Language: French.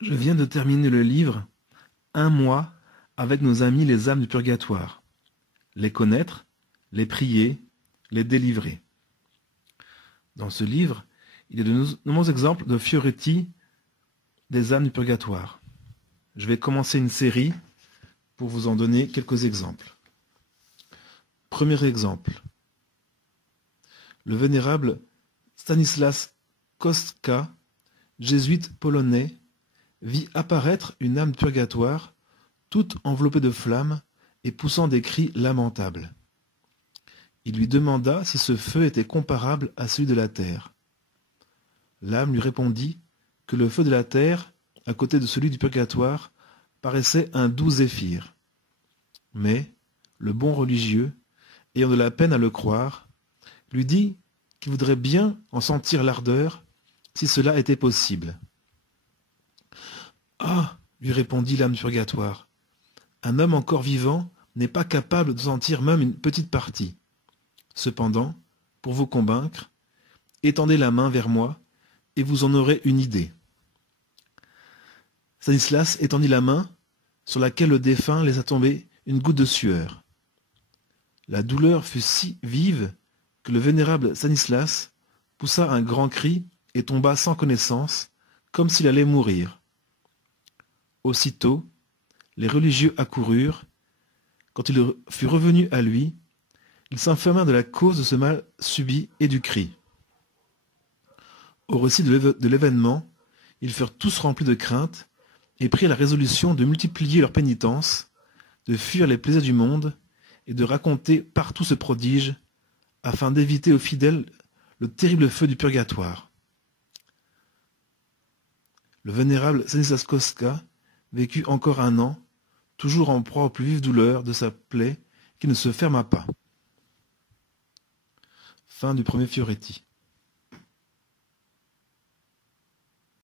Je viens de terminer le livre Un mois avec nos amis les âmes du purgatoire. Les connaître, les prier, les délivrer. Dans ce livre, il y a de nombreux exemples de Fioretti des âmes du purgatoire. Je vais commencer une série pour vous en donner quelques exemples. Premier exemple. Le vénérable Stanislas Kostka, jésuite polonais, vit apparaître une âme du purgatoire, toute enveloppée de flammes et poussant des cris lamentables. Il lui demanda si ce feu était comparable à celui de la terre. L'âme lui répondit que le feu de la terre, à côté de celui du purgatoire, paraissait un doux zéphyr. Mais le bon religieux, ayant de la peine à le croire, lui dit qu'il voudrait bien en sentir l'ardeur si cela était possible. « Ah !» lui répondit l'âme du purgatoire, « un homme encore vivant n'est pas capable de sentir même une petite partie. Cependant, pour vous convaincre, étendez la main vers moi et vous en aurez une idée. » Stanislas étendit la main, sur laquelle le défunt laissa tomber une goutte de sueur. La douleur fut si vive que le vénérable Stanislas poussa un grand cri et tomba sans connaissance, comme s'il allait mourir. Aussitôt, les religieux accoururent. Quand il fut revenu à lui, il s'informa de la cause de ce mal subit et du cri. Au récit de l'événement, ils furent tous remplis de crainte et prirent la résolution de multiplier leur pénitence, de fuir les plaisirs du monde et de raconter partout ce prodige, afin d'éviter aux fidèles le terrible feu du purgatoire. Le vénérable Stanislas Kostka vécut encore 1 an, toujours en proie aux plus vives douleurs de sa plaie qui ne se ferma pas. Fin du premier Fioretti.